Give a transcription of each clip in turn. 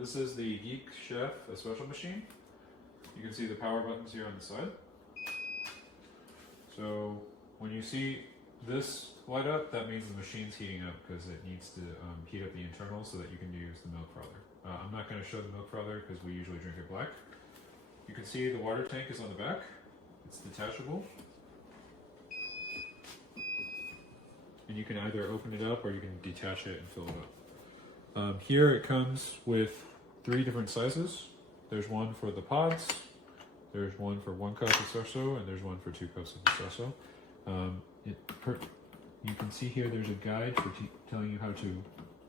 This is the Geek Chef Espresso machine. You can see the power buttons here on the side. So when you see this light up, that means the machine's heating up because it needs to heat up the internals so that you can use the milk frother. I'm not going to show the milk frother because we usually drink it black. You can see the water tank is on the back. It's detachable. And you can either open it up or you can detach it and fill it up. Here it comes with 3 different sizes. There's one for the pods, there's one for 1 cup espresso, and there's one for 2 cups of espresso. You can see here there's a guide for telling you how to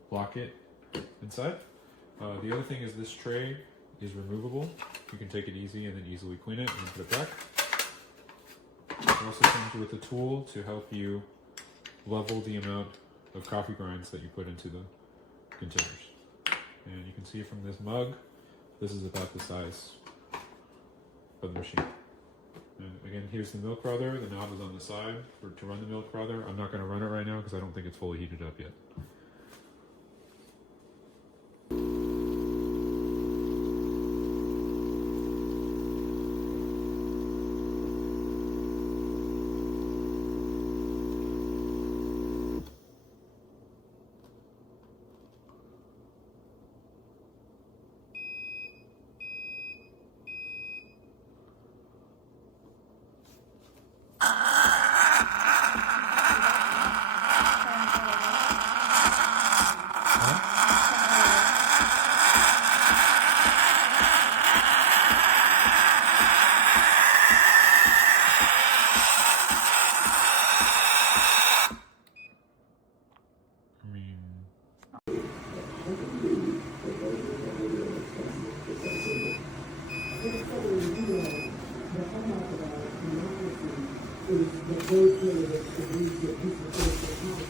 lock it inside. The other thing is this tray is removable. You can take it easy and then easily clean it and then put it back. It also comes with a tool to help you level the amount of coffee grinds that you put into the containers. And you can see from this mug, this is about the size of the machine. And again, here's the milk frother. The knob is on the side to run the milk frother. I'm not going to run it right now because I don't think it's fully heated up yet. Is the whole period of the